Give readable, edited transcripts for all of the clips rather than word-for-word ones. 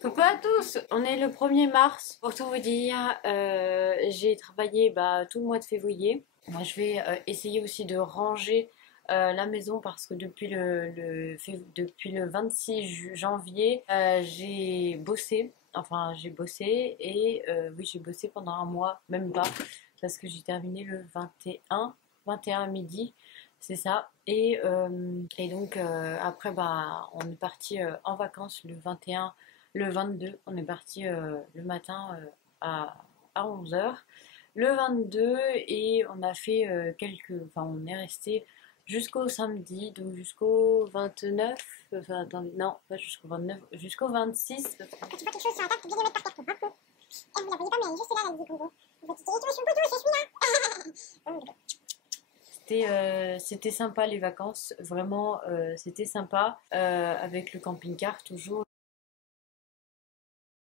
Coucou à tous, on est le 1er mars. Pour tout vous dire, j'ai travaillé tout le mois de février. Moi, je vais essayer aussi de ranger la maison parce que depuis le 26 janvier, j'ai bossé. Enfin, j'ai bossé et oui, j'ai bossé pendant un mois, même pas, parce que j'ai terminé le 21 midi, c'est ça. Et donc, après, on est parti en vacances le 21. Le 22, on est parti le matin à 11 heures. Le 22, et on a fait on est resté jusqu'au samedi, donc jusqu'au 29, enfin attendez, non, pas jusqu'au 29, jusqu'au 26. Tu vois quelque chose sur la table, t'es bien de mettre par terre, ton repos. Eh, vous la voyez pas, mais elle est juste là, la vidéo. Vous dites, tu es poteau, c'est celui-là. C'était sympa les vacances, vraiment c'était sympa, avec le camping-car toujours.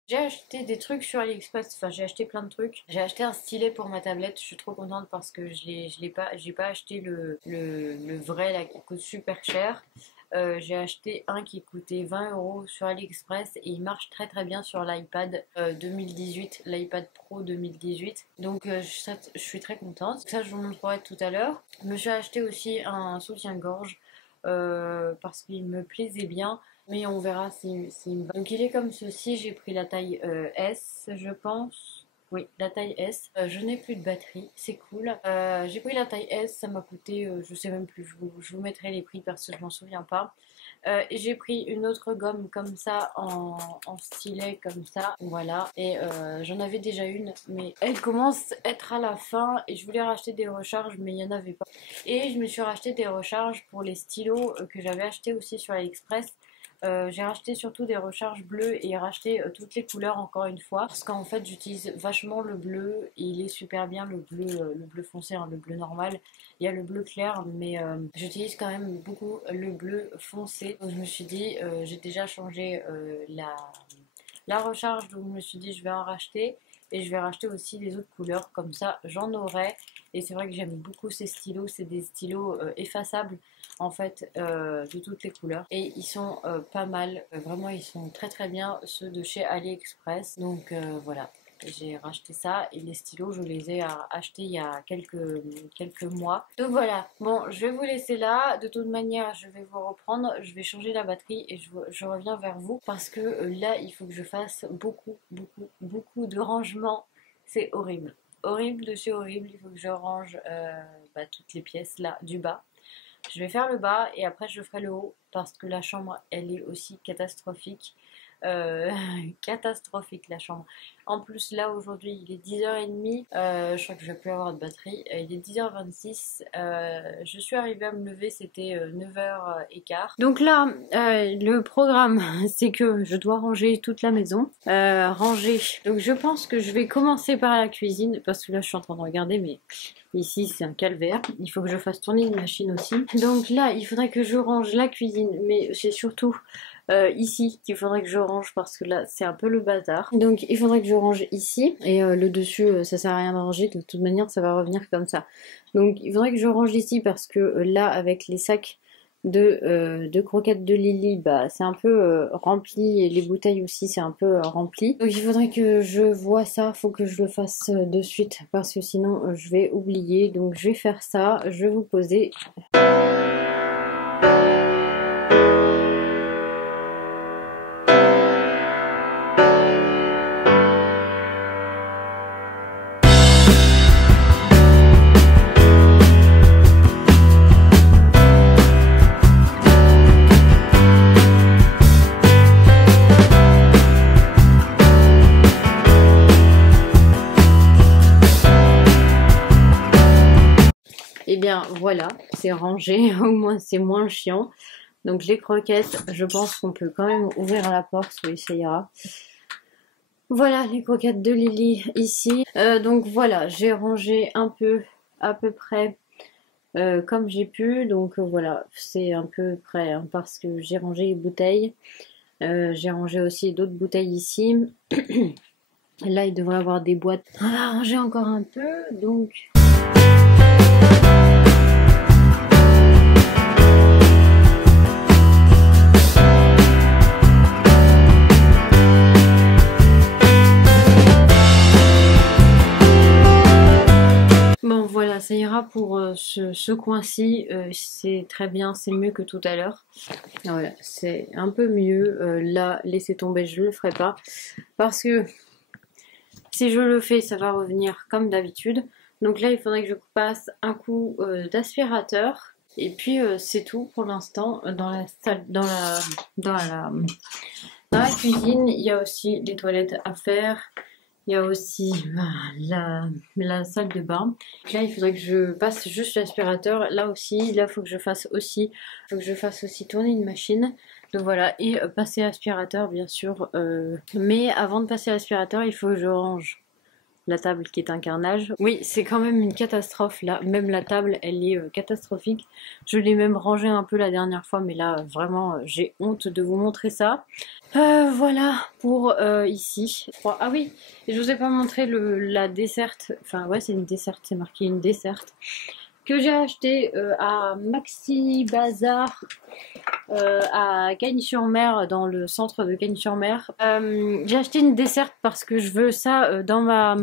J'ai acheté des trucs sur AliExpress, enfin j'ai acheté plein de trucs. J'ai acheté un stylet pour ma tablette, je suis trop contente parce que j'ai pas acheté le vrai là qui coûte super cher. J'ai acheté un qui coûtait 20 € sur AliExpress et il marche très très bien sur l'iPad 2018, l'iPad Pro 2018. Donc je suis très contente. Ça je vous montrerai tout à l'heure. Je me suis acheté aussi un soutien-gorge parce qu'il me plaisait bien. Mais on verra si... Donc il est comme ceci, j'ai pris la taille S, je pense. Oui, la taille S. Je n'ai plus de batterie, c'est cool. J'ai pris la taille S, ça m'a coûté, je sais même plus, je vous mettrai les prix parce que je m'en souviens pas. Et j'ai pris une autre gomme comme ça, en stylet comme ça, voilà. Et j'en avais déjà une, mais elle commence à être à la fin. Et je voulais racheter des recharges, mais il n'y en avait pas. Et je me suis racheté des recharges pour les stylos que j'avais acheté aussi sur AliExpress. J'ai racheté surtout des recharges bleues et racheté toutes les couleurs encore une fois parce qu'en fait j'utilise vachement le bleu et il est super bien le bleu foncé, hein, le bleu normal. Il y a le bleu clair mais j'utilise quand même beaucoup le bleu foncé. Donc je me suis dit, j'ai déjà changé la recharge, donc je me suis dit je vais en racheter. Et je vais racheter aussi les autres couleurs, comme ça j'en aurai. Et c'est vrai que j'aime beaucoup ces stylos, c'est des stylos effaçables en fait de toutes les couleurs. Et ils sont pas mal, vraiment ils sont très très bien, ceux de chez AliExpress. Donc voilà, j'ai racheté ça et les stylos je les ai achetés il y a quelques mois. Donc voilà, bon je vais vous laisser là. De toute manière je vais vous reprendre, je vais changer la batterie et je reviens vers vous. Parce que là il faut que je fasse beaucoup de rangement. C'est horrible. Horrible de chez horrible, il faut que je range toutes les pièces là du bas. Je vais faire le bas et après je ferai le haut parce que la chambre elle est aussi catastrophique. Catastrophique la chambre. En plus là aujourd'hui il est 10h30, je crois que je vais plus avoir de batterie. Il est 10h26, je suis arrivée à me lever, c'était 9h15. Donc là le programme c'est que je dois ranger toute la maison, ranger. Donc je pense que je vais commencer par la cuisine parce que là je suis en train de regarder mais ici c'est un calvaire, il faut que je fasse tourner une machine aussi. Donc là il faudrait que je range la cuisine, mais c'est surtout ici qu'il faudrait que je range parce que là c'est un peu le bazar. Donc il faudrait que je range ici et le dessus ça sert à rien de ranger, de toute manière ça va revenir comme ça. Donc il faudrait que je range ici parce que là avec les sacs de croquettes de Lily c'est un peu rempli et les bouteilles aussi c'est un peu rempli. Donc il faudrait que je vois ça, faut que je le fasse de suite parce que sinon je vais oublier. Donc je vais faire ça, je vais vous poser. Et bien voilà, c'est rangé, au moins c'est moins chiant. Donc les croquettes, je pense qu'on peut quand même ouvrir la porte, oui ça ira. Voilà les croquettes de Lily ici. Donc voilà, j'ai rangé un peu, à peu près comme j'ai pu. Donc voilà, c'est un peu près hein, parce que j'ai rangé les bouteilles. J'ai rangé aussi d'autres bouteilles ici. Là il devrait y avoir des boîtes. On va ranger encore un peu, donc... suffira pour ce coin-ci. C'est très bien, c'est mieux que tout à l'heure. Voilà, c'est un peu mieux. Là, laissez tomber, je le ferai pas. Parce que si je le fais, ça va revenir comme d'habitude. Donc là, il faudrait que je passe un coup d'aspirateur. Et puis c'est tout pour l'instant dans la salle, dans la cuisine. Il y a aussi les toilettes à faire. Il y a aussi la salle de bain. Là, il faudrait que je passe juste l'aspirateur. Là aussi, là, il faut que je fasse aussi tourner une machine. Donc voilà, et passer l'aspirateur, bien sûr. Mais avant de passer l'aspirateur, il faut que je range la table qui est un carnage. Oui, c'est quand même une catastrophe là. Même la table, elle est catastrophique. Je l'ai même rangée un peu la dernière fois, mais là, vraiment, j'ai honte de vous montrer ça. Voilà pour ici. Ah oui, je vous ai pas montré la desserte. Enfin, ouais, c'est une desserte, c'est marqué une desserte. Que j'ai acheté à Maxi Bazar à Cagnes-sur-Mer, dans le centre de Cagnes-sur-Mer. J'ai acheté une desserte parce que je veux ça dans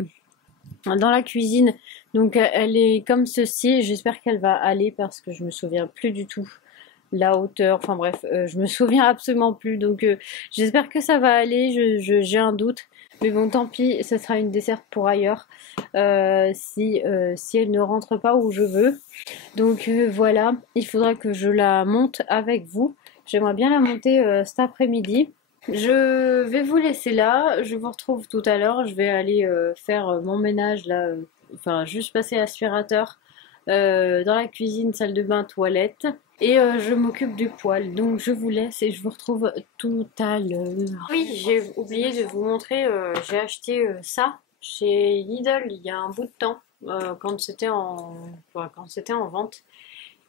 la cuisine. Donc elle est comme ceci. J'espère qu'elle va aller parce que je me souviens plus du tout la hauteur. Enfin bref, je me souviens absolument plus. Donc j'espère que ça va aller. J'ai un doute. Mais bon, tant pis, ça sera une desserte pour ailleurs si elle ne rentre pas où je veux. Donc voilà, il faudra que je la monte avec vous. J'aimerais bien la monter cet après-midi. Je vais vous laisser là, je vous retrouve tout à l'heure. Je vais aller faire mon ménage là, enfin juste passer l'aspirateur dans la cuisine, salle de bain, toilette. Et je m'occupe du poêle. Donc je vous laisse et je vous retrouve tout à l'heure. Oui, j'ai oublié de vous montrer, j'ai acheté ça chez Lidl il y a un bout de temps, quand c'était en vente.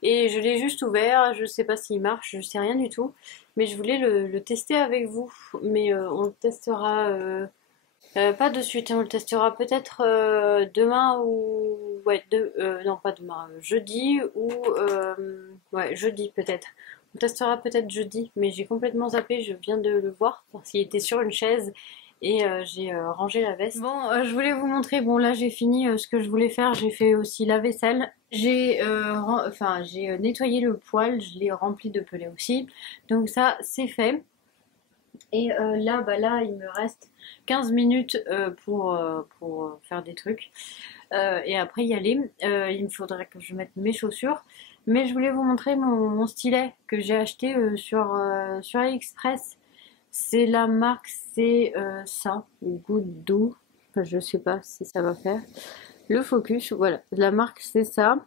Et je l'ai juste ouvert, je sais pas s'il marche, je sais rien du tout. Mais je voulais le tester avec vous. Mais on le testera pas de suite, on le testera peut-être demain ou... Ouais, non pas demain, jeudi ou... Ouais, jeudi peut-être. On testera peut-être jeudi, mais j'ai complètement zappé, je viens de le voir parce qu'il était sur une chaise et j'ai rangé la veste. Bon, je voulais vous montrer, bon là j'ai fini ce que je voulais faire, j'ai fait aussi la vaisselle. J'ai nettoyé le poêle, je l'ai rempli de pellet aussi. Donc ça, c'est fait. Et là, il me reste 15 minutes pour faire des trucs. Et après y aller. Il me faudrait que je mette mes chaussures. Mais je voulais vous montrer mon stylet que j'ai acheté sur AliExpress. C'est la marque, c'est ça, Good Do. Enfin, je sais pas si ça va faire. Le focus, voilà. La marque, c'est ça.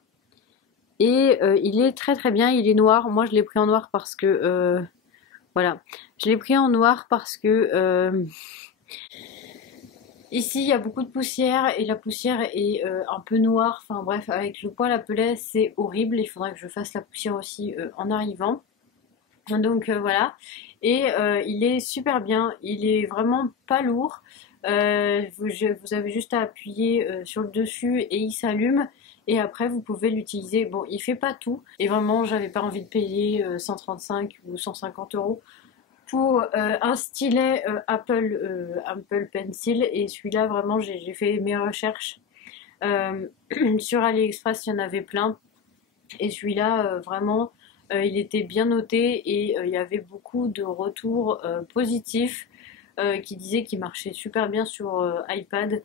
Et il est très très bien. Il est noir. Moi, je l'ai pris en noir parce que... voilà, je l'ai pris en noir parce que ici il y a beaucoup de poussière et la poussière est un peu noire. Enfin bref, avec le poêle à pellet c'est horrible. Il faudrait que je fasse la poussière aussi en arrivant. Donc voilà, et il est super bien. Il est vraiment pas lourd. Vous avez juste à appuyer sur le dessus et il s'allume. Et après, vous pouvez l'utiliser. Bon, il fait pas tout. Et vraiment, j'avais pas envie de payer 135 ou 150 euros pour un stylet Apple Pencil. Et celui-là, vraiment, j'ai fait mes recherches. Sur AliExpress, il y en avait plein. Et celui-là, vraiment, il était bien noté. Et il y avait beaucoup de retours positifs qui disaient qu'il marchait super bien sur iPad.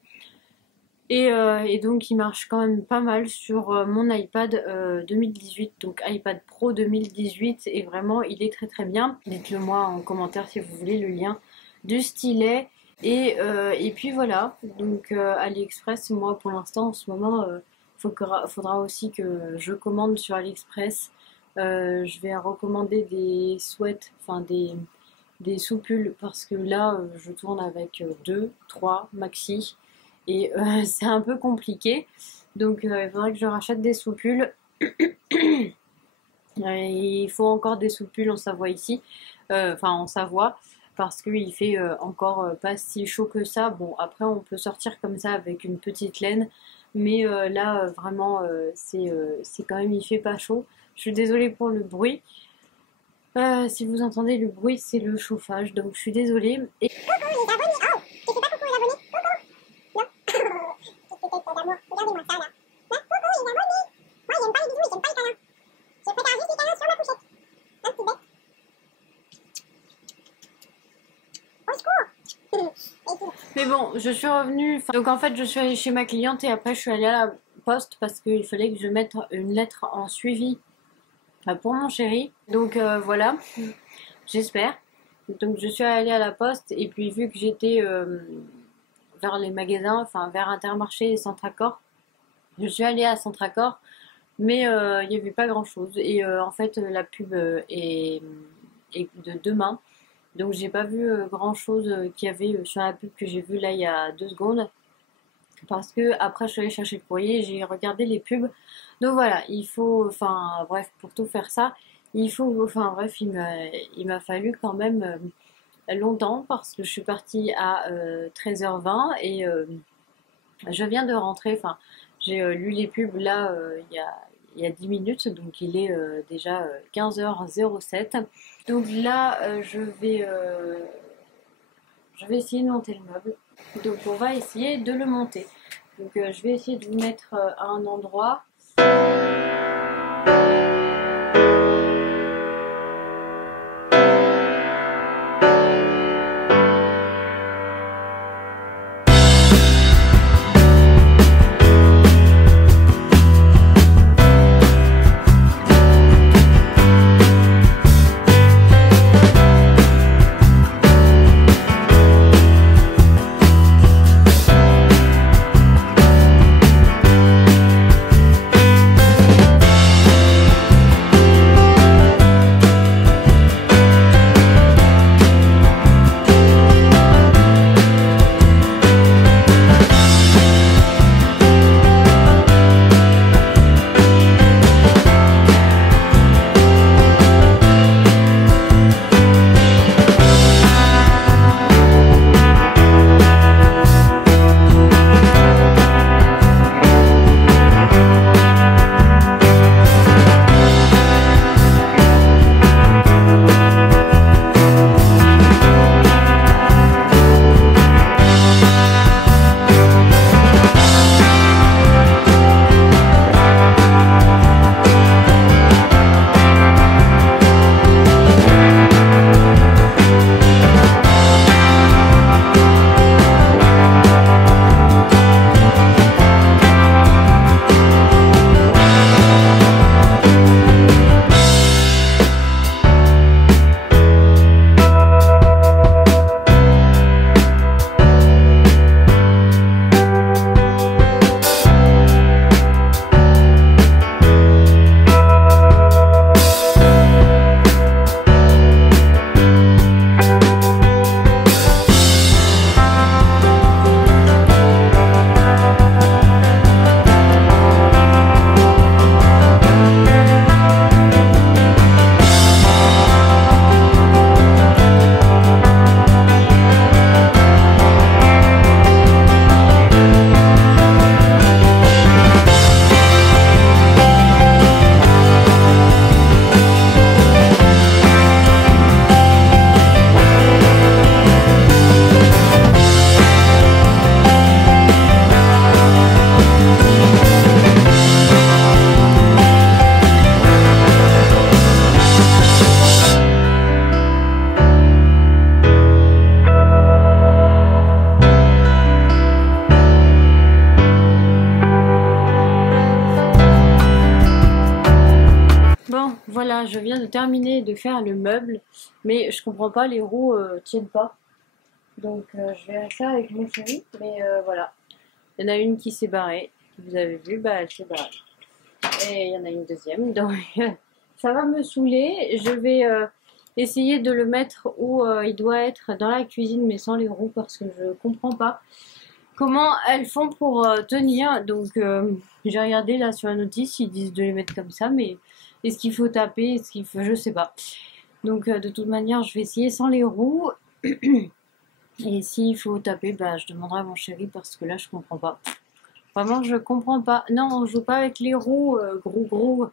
Et donc il marche quand même pas mal sur mon iPad 2018, donc iPad Pro 2018, et vraiment il est très très bien. Dites-le moi en commentaire si vous voulez le lien du stylet. Et puis voilà, donc AliExpress, moi pour l'instant en ce moment, faudra aussi que je commande sur AliExpress. Je vais recommander des sweats, enfin des sous-pulls, parce que là je tourne avec 2, 3 maxi. Et c'est un peu compliqué. Donc il faudrait que je rachète des sous-pulls. Il faut encore des sous-pulls en Savoie ici. Enfin en Savoie. Parce qu'il fait encore pas si chaud que ça. Bon, après on peut sortir comme ça avec une petite laine. Mais là vraiment c'est quand même, il fait pas chaud. Je suis désolée pour le bruit. Si vous entendez le bruit, c'est le chauffage. Donc je suis désolée. Et... Coucou les abonnés, coucou. Non. Petite tête d'amour, regardez-moi ça là. Coucou les abonnés. Mais bon, je suis revenue. Donc en fait, je suis allée chez ma cliente et après, je suis allée à la poste parce qu'il fallait que je mette une lettre en suivi pour mon chéri. Donc voilà, j'espère. Donc je suis allée à la poste et puis vu que j'étais vers les magasins, enfin vers Intermarché et Centracor, je suis allée à Centracor, mais il n'y avait pas grand-chose. Et en fait, la pub est de demain. Donc j'ai pas vu grand-chose qu'il y avait sur la pub que j'ai vue là il y a 2 secondes. Parce que après je suis allée chercher le courrier, j'ai regardé les pubs. Donc voilà, il faut, enfin bref, pour tout faire ça, il faut, enfin bref, il m'a fallu quand même longtemps parce que je suis partie à 13h20 et je viens de rentrer, enfin j'ai lu les pubs là il y a 10 minutes, donc il est déjà 15h07. Donc là je vais essayer de monter le meuble. Donc on va essayer de le monter. Donc je vais essayer de vous mettre à un endroit. Voilà, je viens de terminer de faire le meuble, mais je comprends pas, les roues tiennent pas. Donc je vais faire avec mon chéri, mais voilà. Il y en a une qui s'est barrée, vous avez vu, bah elle s'est barrée. Et il y en a une deuxième, donc ça va me saouler. Je vais essayer de le mettre où il doit être dans la cuisine, mais sans les roues, parce que je comprends pas comment elles font pour tenir. Donc j'ai regardé là sur la notice, ils disent de les mettre comme ça, mais est-ce qu'il faut taper, est-ce qu'il faut, je sais pas. Donc de toute manière, je vais essayer sans les roues. Et s'il faut taper, bah je demanderai à mon chéri parce que là je comprends pas. Vraiment, je comprends pas. Non, on joue pas avec les roues, gros.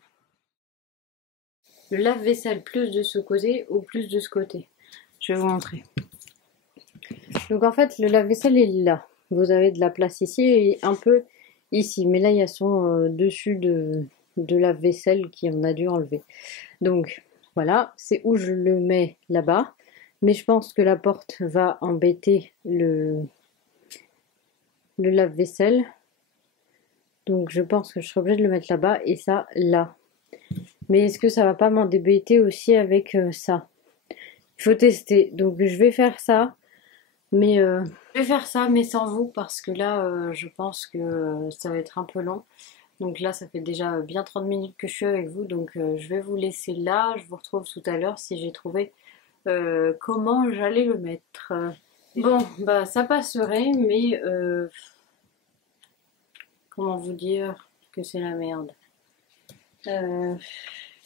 Le lave-vaisselle plus de ce côté ou plus de ce côté. Je vais vous montrer. Donc en fait, le lave-vaisselle est là. Vous avez de la place ici et un peu ici. Mais là, il y a son dessus de lave-vaisselle qui en a dû enlever. Donc voilà, c'est où je le mets là-bas. Mais je pense que la porte va embêter le le lave-vaisselle. Donc je pense que je serai obligée de le mettre là-bas et ça là. Mais est-ce que ça va pas m'embêter aussi avec ça? Il faut tester. Donc je vais faire ça. Mais sans vous parce que là je pense que ça va être un peu long. Donc là ça fait déjà bien 30 minutes que je suis avec vous. Donc je vais vous laisser là. Je vous retrouve tout à l'heure si j'ai trouvé comment j'allais le mettre. Bon bah ça passerait mais comment vous dire que c'est la merde.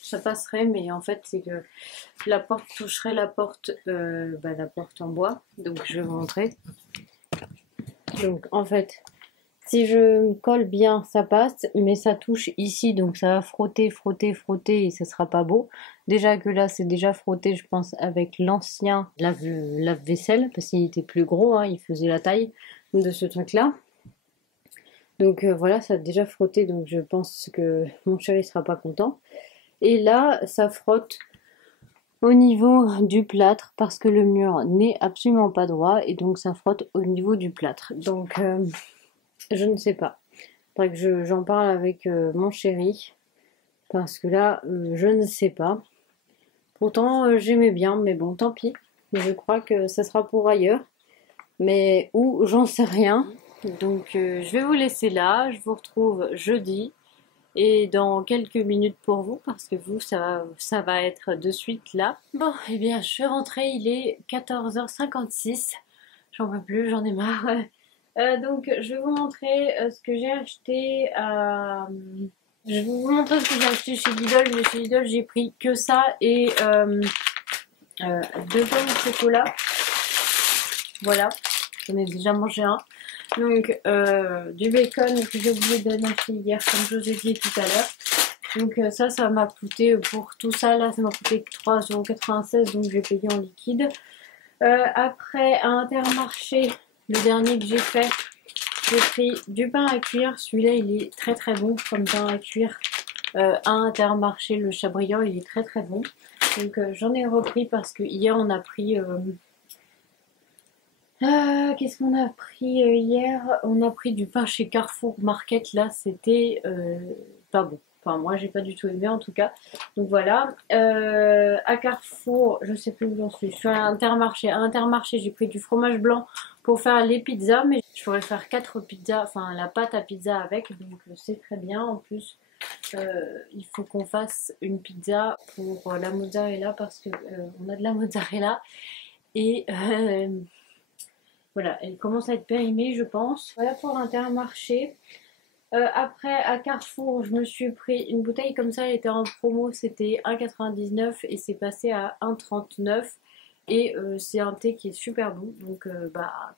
Ça passerait mais en fait c'est que la porte toucherait la porte en bois. Donc je vais vous montrer. Donc en fait, si je me colle bien, ça passe, mais ça touche ici, donc ça va frotter, frotter, frotter et ça sera pas beau. Déjà que là, c'est déjà frotté, je pense, avec l'ancien lave-vaisselle, parce qu'il était plus gros, hein, il faisait la taille de ce truc-là. Donc voilà, ça a déjà frotté, donc je pense que mon chéri sera pas content. Et là, ça frotte au niveau du plâtre parce que le mur n'est absolument pas droit et donc ça frotte au niveau du plâtre. Donc je ne sais pas. Faudrait que j'en parle avec mon chéri parce que là je ne sais pas. Pourtant j'aimais bien mais bon tant pis. Je crois que ça sera pour ailleurs. Mais où j'en sais rien. Donc je vais vous laisser là. Je vous retrouve jeudi. Et dans quelques minutes pour vous, parce que vous, ça va être de suite là. Bon, eh bien, je suis rentrée, il est 14h56. J'en peux plus, j'en ai marre. Donc, je vais vous montrer ce que j'ai acheté Je vais vous montrer ce que j'ai acheté chez Lidl. Mais chez Lidl, j'ai pris que ça et 2 pommes de chocolat. Voilà, j'en ai déjà mangé un. Donc du bacon que j'ai oublié d'acheter hier comme je vous ai dit tout à l'heure. Donc ça m'a coûté pour tout ça là, ça m'a coûté 3,96 €, donc j'ai payé en liquide. Après à Intermarché, le dernier que j'ai fait, j'ai pris du pain à cuire. Celui-là il est très très bon comme pain à cuire. À Intermarché, le Chabriand il est très très bon. Donc j'en ai repris parce que hier on a pris qu'est-ce qu'on a pris hier? On a pris du pain chez Carrefour Market. Là, c'était pas bon. Enfin, moi, j'ai pas du tout aimé en tout cas. Donc voilà. À Carrefour, je sais plus où j'en suis. Je suis à Intermarché. À Intermarché, j'ai pris du fromage blanc pour faire les pizzas. Mais je pourrais faire 4 pizzas, enfin la pâte à pizza avec. Donc c'est très bien. En plus, il faut qu'on fasse une pizza pour la mozzarella parce que on a de la mozzarella. Et voilà, elle commence à être périmée, je pense. Voilà pour Intermarché. Après, à Carrefour, je me suis pris une bouteille comme ça. Elle était en promo, c'était 1,99 et c'est passé à 1,39. Et c'est un thé qui est super bon. Donc,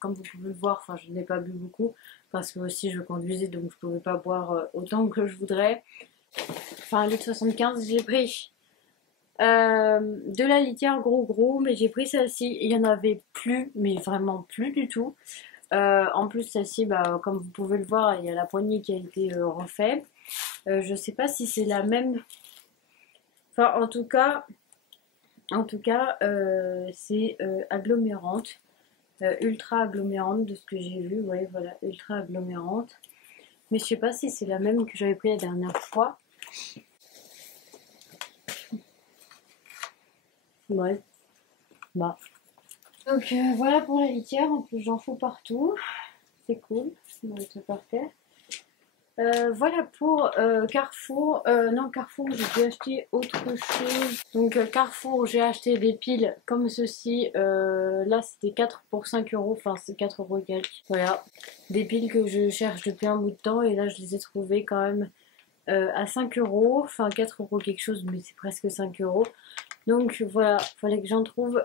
comme vous pouvez le voir, enfin, je n'ai pas bu beaucoup parce que aussi je conduisais, donc je ne pouvais pas boire autant que je voudrais. Enfin, 1,75 litre, j'ai pris de la litière gros, mais j'ai pris celle-ci. Il n'y en avait plus, mais vraiment plus du tout. En plus, celle-ci, comme vous pouvez le voir, il y a la poignée qui a été refaite. Je sais pas si c'est la même. Enfin, en tout cas, c'est agglomérante, ultra agglomérante de ce que j'ai vu. Ouais, voilà, ultra agglomérante. Mais je sais pas si c'est la même que j'avais pris la dernière fois. Ouais. Bah. Donc voilà pour la litière, en plus j'en fous partout, c'est cool, on va mettre par terre. Voilà pour Carrefour, non Carrefour j'ai dû acheter autre chose. Donc Carrefour j'ai acheté des piles comme ceci, là c'était 4 pour 5 €, enfin c'est 4 € et quelques. Voilà, des piles que je cherche depuis un bout de temps et là je les ai trouvées quand même à 5 €, enfin 4 € quelque chose mais c'est presque 5 €. Donc voilà, fallait que j'en trouve,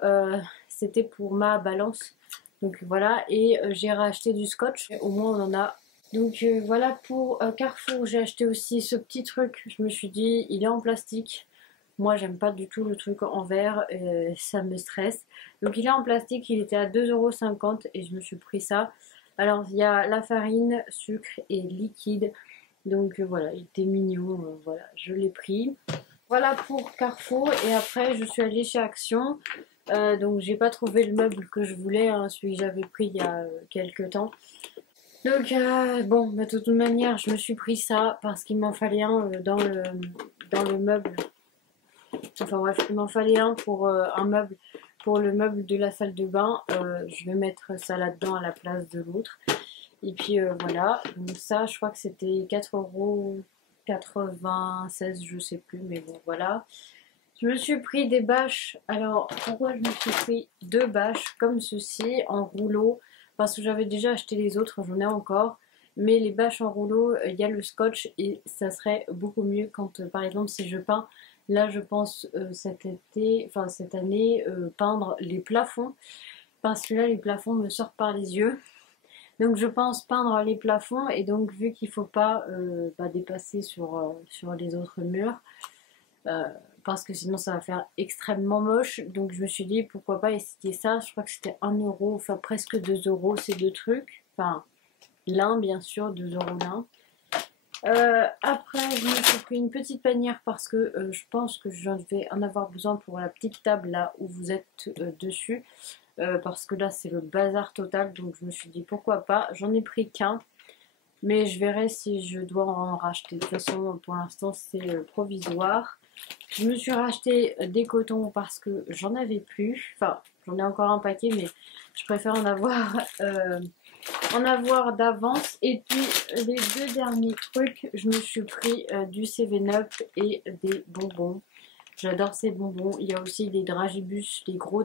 c'était pour ma balance. Donc voilà, et j'ai racheté du scotch, au moins on en a. Donc voilà pour Carrefour, j'ai acheté aussi ce petit truc, je me suis dit il est en plastique. Moi j'aime pas du tout le truc en verre, ça me stresse. Donc il est en plastique, il était à 2,50 € et je me suis pris ça. Alors il y a la farine, sucre et liquide. Donc voilà, il était mignon, voilà, je l'ai pris. Voilà pour Carrefour et après je suis allée chez Action. Donc j'ai pas trouvé le meuble que je voulais, hein, celui que j'avais pris il y a quelques temps. Donc bon, bah, de toute manière, je me suis pris ça parce qu'il m'en fallait un dans le meuble. Enfin bref, il m'en fallait un pour un meuble, pour le meuble de la salle de bain. Je vais mettre ça là-dedans à la place de l'autre. Et puis voilà, donc ça, je crois que c'était 4,96 €, je sais plus, mais bon, voilà. Je me suis pris des bâches. Alors, pourquoi je me suis pris deux bâches comme ceci en rouleau? Parce que j'avais déjà acheté les autres, j'en ai encore. Mais les bâches en rouleau, il y a le scotch et ça serait beaucoup mieux quand, par exemple, si je peins. Là, je pense cet été, enfin cette année, peindre les plafonds. Parce que là, les plafonds me sortent par les yeux. Donc, je pense peindre les plafonds. Et donc, vu qu'il ne faut pas dépasser sur les autres murs, euh, parce que sinon ça va faire extrêmement moche. Donc je me suis dit pourquoi pas essayer ça. Je crois que c'était 1 €, enfin presque 2 € ces deux trucs. Enfin, l'un bien sûr, 2 € l'un. Après, je me suis pris une petite panière parce que je pense que je vais en avoir besoin pour la petite table là où vous êtes dessus. Parce que là c'est le bazar total. Donc je me suis dit pourquoi pas. J'en ai pris qu'un. Mais je verrai si je dois en racheter. De toute façon, pour l'instant, c'est provisoire. Je me suis racheté des cotons parce que j'en avais plus. Enfin, j'en ai encore un paquet, mais je préfère en avoir d'avance. Et puis, les deux derniers trucs, je me suis pris du 7-Up et des bonbons. J'adore ces bonbons. Il y a aussi des dragibus, les gros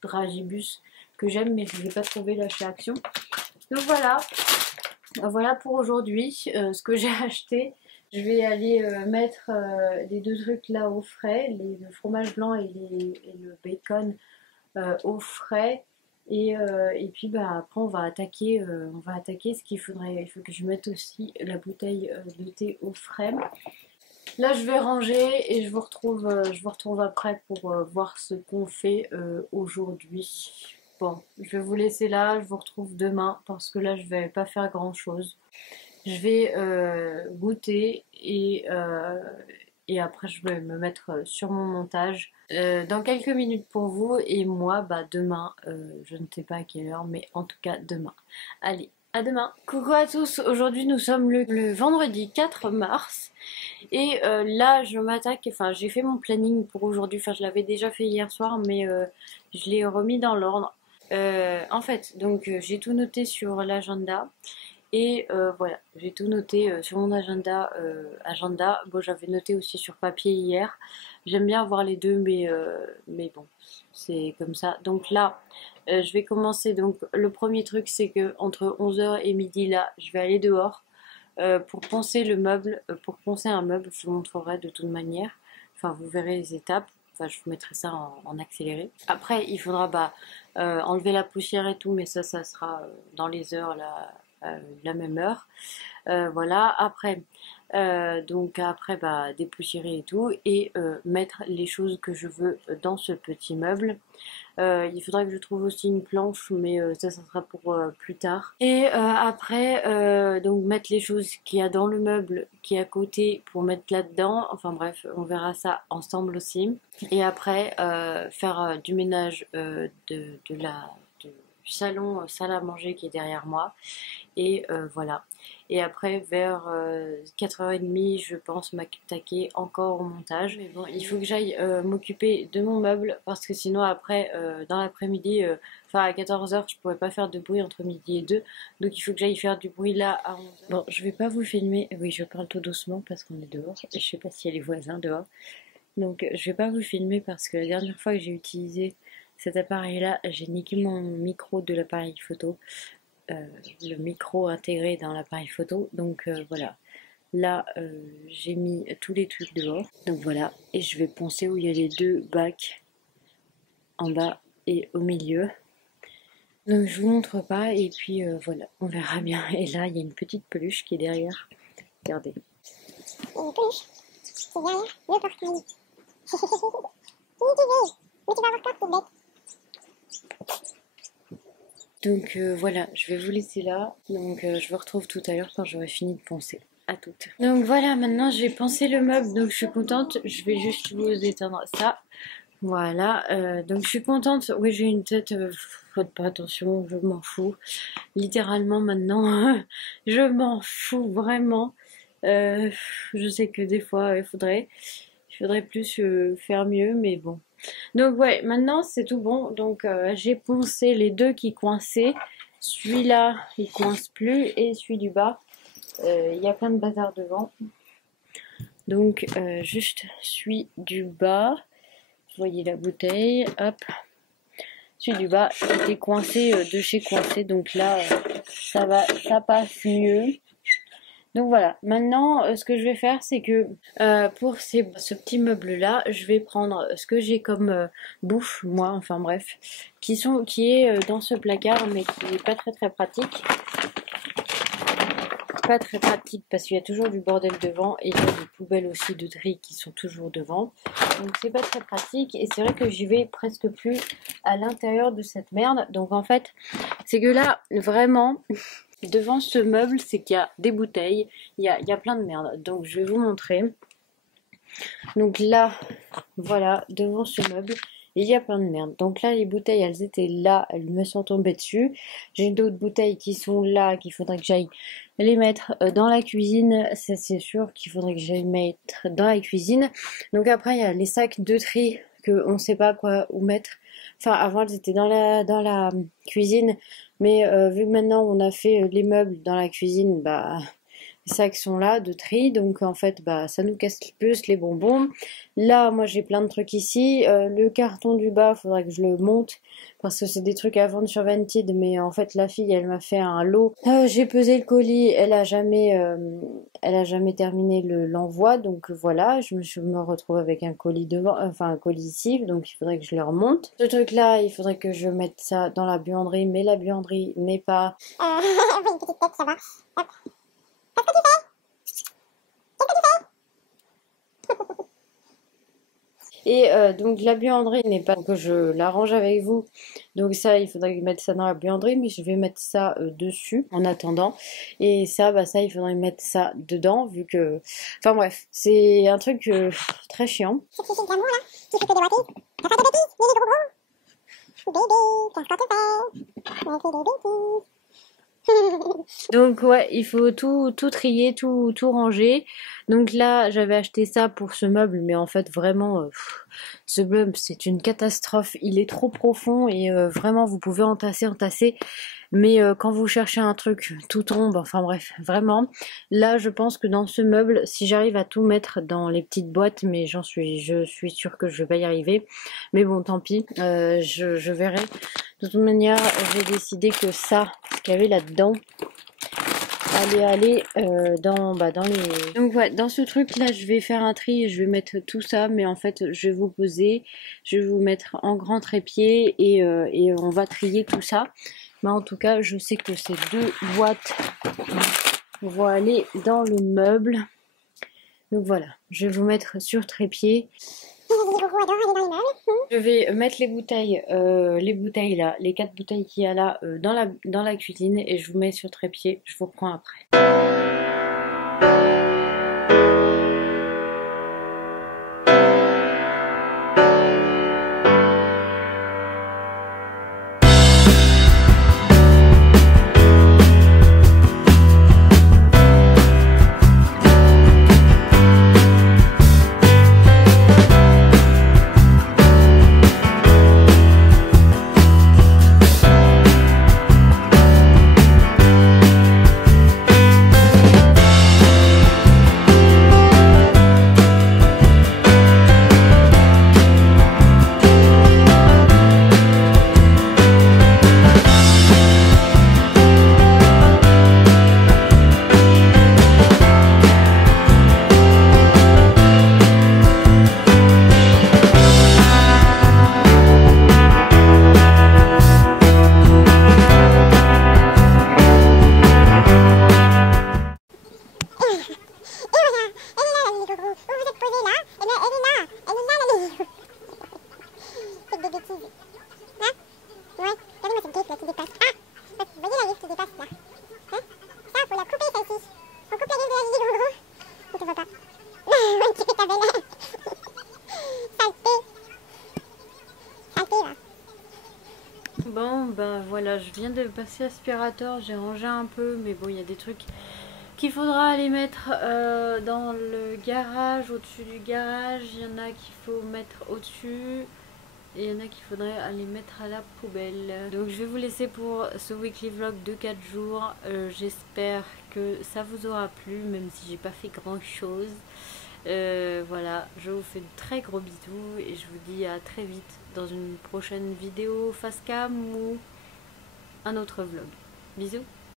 dragibus que j'aime, mais je ne les ai pas trouvés là chez Action. Donc voilà pour aujourd'hui ce que j'ai acheté. Je vais aller mettre les deux trucs là au frais, le fromage blanc et le bacon au frais. Et puis bah, après on va attaquer ce qu'il faudrait. Il faut que je mette aussi la bouteille de thé au frais. Là je vais ranger et je vous retrouve après pour voir ce qu'on fait aujourd'hui. Bon, je vais vous laisser là, je vous retrouve demain parce que là je vais pas faire grand chose. Je vais goûter et après je vais me mettre sur mon montage dans quelques minutes pour vous et moi bah demain, je ne sais pas à quelle heure mais en tout cas demain. Allez, à demain. Coucou à tous, aujourd'hui nous sommes le vendredi 4 mars et là je m'attaque, enfin j'ai fait mon planning pour aujourd'hui, enfin je l'avais déjà fait hier soir mais je l'ai remis dans l'ordre. En fait donc j'ai tout noté sur l'agenda. Et voilà, j'ai tout noté sur mon agenda. Bon, j'avais noté aussi sur papier hier. J'aime bien avoir les deux, mais bon, c'est comme ça. Donc là, je vais commencer. Donc le premier truc, c'est que entre 11 h et midi, là, je vais aller dehors pour poncer le meuble. Pour poncer un meuble, je vous montrerai de toute manière. Enfin, vous verrez les étapes. Enfin, je vous mettrai ça en accéléré. Après, il faudra enlever la poussière et tout, mais ça sera dans les heures là la même heure. Voilà, après, donc après, bah, dépoussiérer et tout, et mettre les choses que je veux dans ce petit meuble. Il faudra que je trouve aussi une planche, mais ça sera pour plus tard. Et après, donc mettre les choses qu'il y a dans le meuble, qui est à côté, pour mettre là-dedans. Enfin bref, on verra ça ensemble aussi. Et après, faire du ménage du salon, salle à manger qui est derrière moi. Et voilà. Et après, vers 4h30, je pense m'attaquer encore au montage. Mais bon, il faut que j'aille m'occuper de mon meuble parce que sinon, après, dans l'après-midi, enfin à 14 h, je pourrais pas faire de bruit entre midi et 2. Donc il faut que j'aille faire du bruit là à 11 h. Bon, je vais pas vous filmer. Oui, je parle tout doucement parce qu'on est dehors. Et je sais pas s'il y a les voisins dehors. Donc je vais pas vous filmer parce que la dernière fois que j'ai utilisé cet appareil-là, j'ai niqué mon micro de l'appareil photo. Le micro intégré dans l'appareil photo. Donc voilà. Là, j'ai mis tous les trucs dehors. Donc voilà. Et je vais poncer où il y a les deux bacs en bas et au milieu. Donc je vous montre pas. Et puis voilà, on verra bien. Et là, il y a une petite peluche qui est derrière. Regardez. Une peluche. C'est derrière le portail. Tu veux. Mais tu vas avoir peur, bête. Donc voilà, je vais vous laisser là. Donc je vous retrouve tout à l'heure quand j'aurai fini de poncer. À toutes. Donc voilà, maintenant j'ai pensé le meuble, donc je suis contente. Je vais juste vous éteindre ça Voilà, donc je suis contente. Oui, j'ai une tête, faites pas attention, je m'en fous. Littéralement maintenant, je m'en fous vraiment. Euh, je sais que des fois, il faudrait plus faire mieux, mais bon. Donc ouais, maintenant c'est tout bon. Donc j'ai poncé les deux qui coinçaient. Celui-là, il coince plus, et celui du bas, il y a plein de bazar devant. Donc juste celui du bas. Vous voyez la bouteille, hop. Celui du bas était coincé de chez coincé, donc là ça va, ça passe mieux. Donc voilà, maintenant ce que je vais faire c'est que pour ce petit meuble là, je vais prendre ce que j'ai comme bouffe, moi, enfin bref, qui est dans ce placard mais qui n'est pas très pratique. Pas très pratique parce qu'il y a toujours du bordel devant et il y a des poubelles aussi de tri qui sont toujours devant. Donc c'est pas très pratique et c'est vrai que j'y vais presque plus à l'intérieur de cette merde. Donc en fait, c'est que là, vraiment, devant ce meuble, c'est qu'il y a des bouteilles, il y a plein de merde. Donc je vais vous montrer. Donc là, voilà, devant ce meuble, il y a plein de merde. Donc là, les bouteilles, elles étaient là, elles me sont tombées dessus. J'ai d'autres bouteilles qui sont là, qu'il faudrait que j'aille les mettre dans la cuisine. Ça, c'est sûr qu'il faudrait que j'aille mettre dans la cuisine. Donc après, il y a les sacs de tri qu'on ne sait pas quoi où mettre. Enfin, avant, elles étaient dans la cuisine. Mais vu que maintenant, on a fait les meubles dans la cuisine, bah... les sacs sont là de tri, donc en fait bah ça nous casse plus les bonbons. Là moi j'ai plein de trucs ici, le carton du bas faudrait que je le monte parce que c'est des trucs à vendre sur Vinted, mais en fait la fille elle m'a fait un lot. J'ai pesé le colis, elle a jamais terminé l'envoi, donc voilà, je me retrouve avec un colis devant, enfin un colis ici, donc il faudrait que je le remonte. Ce truc là il faudrait que je mette ça dans la buanderie, mais la buanderie n'est pas... Oui, une petite tête, ça va. Hop. Et donc la buanderie n'est pas que je l'arrange avec vous. Donc ça, il faudrait mettre ça dans la buanderie, mais je vais mettre ça dessus en attendant. Et ça, bah ça, il faudrait mettre ça dedans, vu que... Enfin bref, c'est un truc très chiant. C'est qui de l'amour là? Qui fait que des bêtises? T'as pas de bêtises, mais des gros gros. Bébé, qu'est-ce qu'on te fait? On fait des bêtises. Donc ouais, il faut tout trier, tout ranger. Donc là, j'avais acheté ça pour ce meuble, mais en fait vraiment, ce meuble c'est une catastrophe. Il est trop profond et vraiment vous pouvez entasser. Mais quand vous cherchez un truc, tout tombe. Enfin bref, vraiment. Là, je pense que dans ce meuble, si j'arrive à tout mettre dans les petites boîtes, mais je suis sûre que je vais pas y arriver. Mais bon, tant pis, je verrai. De toute manière, j'ai décidé que ça, ce qu'il y avait là-dedans, allait aller dans les... Donc ouais, dans ce truc-là, je vais faire un tri et je vais mettre tout ça. Mais en fait, je vais vous poser, je vais vous mettre en grand trépied et on va trier tout ça. Mais en tout cas, je sais que ces deux boîtes vont aller dans le meuble. Donc voilà, je vais vous mettre sur trépied. Je vais mettre les bouteilles là, les 4 bouteilles qu'il y a là dans la cuisine et je vous mets sur trépied. Je vous reprends après. active. Bon, bah voilà, je viens de passer aspirateur, j'ai rangé un peu, mais bon, il y a des trucs qu'il faudra aller mettre dans le garage, au-dessus du garage. Il y en a qu'il faut mettre au-dessus. Et il y en a qu'il faudrait aller mettre à la poubelle. Donc je vais vous laisser pour ce weekly vlog de 4 jours. J'espère que ça vous aura plu, même si j'ai pas fait grand chose. Voilà, je vous fais de très gros bisous et je vous dis à très vite dans une prochaine vidéo face cam ou un autre vlog. Bisous.